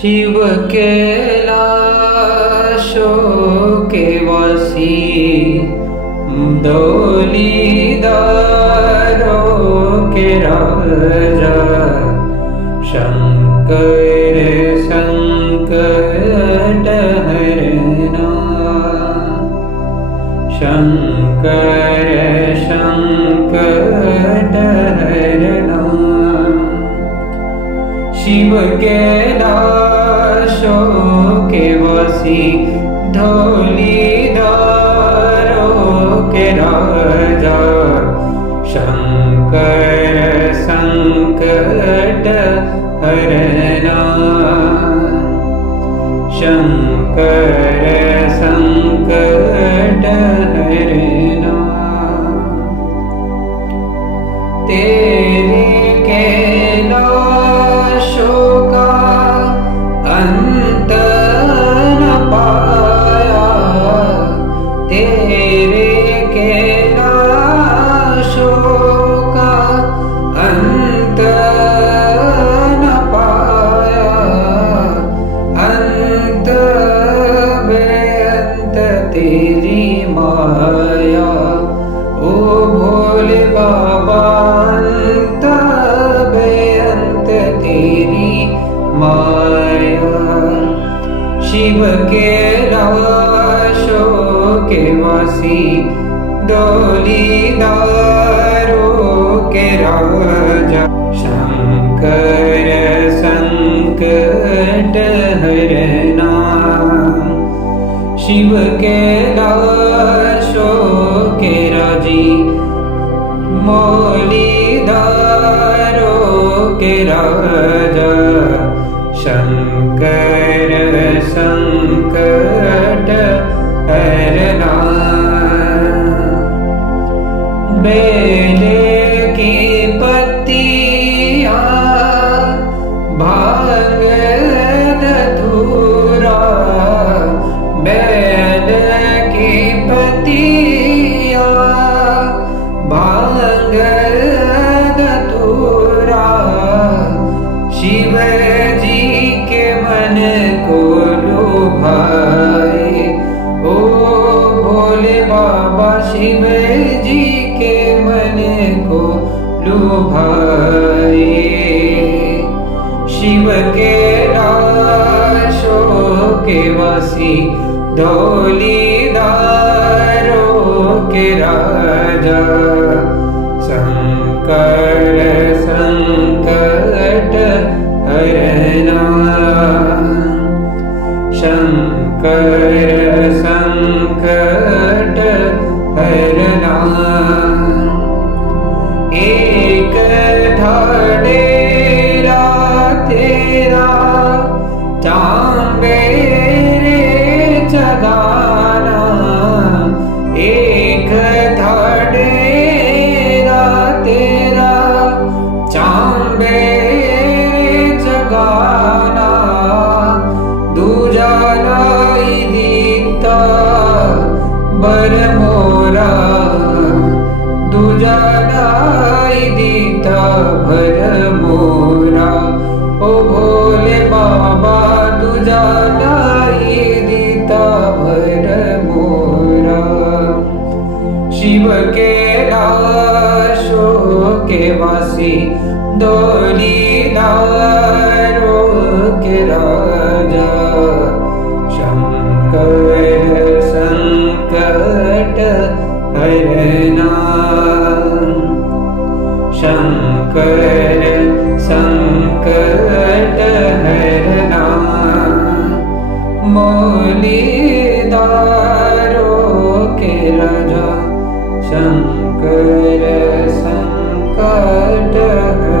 शिव कैलाशों के वासी धौलीधारों के राजा शंकर संकट हरना शंकर संकट हरना। शिव कैलाशों के वासी धौलीधारों के राजा शंकर संकट हरना शंकर संकट हरना। तेरे कैलाशों का अंत न पाया, तेरे कैलाशों का अंत न पाया, अंत बेअंत तेरी माया। ओ भोले बाबा अंत बेअंत तेरी माया। शिव कैलाशों के वासी धौलीधारों के राजा शंकर संकट हरना शिव कैलाशों के राजी मौलीधारों के राजा शंकर संकट हरना। बेले की पत्तियां भांग धतूरा, बेल की पत्तियां भांग धतूरा शिव जी के मन को लुभाए। ओ भोले बाबा शिव जी के मन को लुभाए। शिव कैलाशों के वासी धौलीधारों के राजा शंकर संकट हरना शंकर संकट हरना। एक ढाडेरा तेरा चांबे जगाना, एक ढाडेरा तेरा चांबे जगाना। दूजा लाई दीता बर मोरा, दूजा लाई दीता भर मोरा। ओ भोले बाबा दूजा लाई दीता भर मोरा। शिव कैलाशों के वासी धौलीधारों के राजा शंकर संकट हरना शंकर संकट हरना। मौलीधारों के राजा शंकर संकट हरना।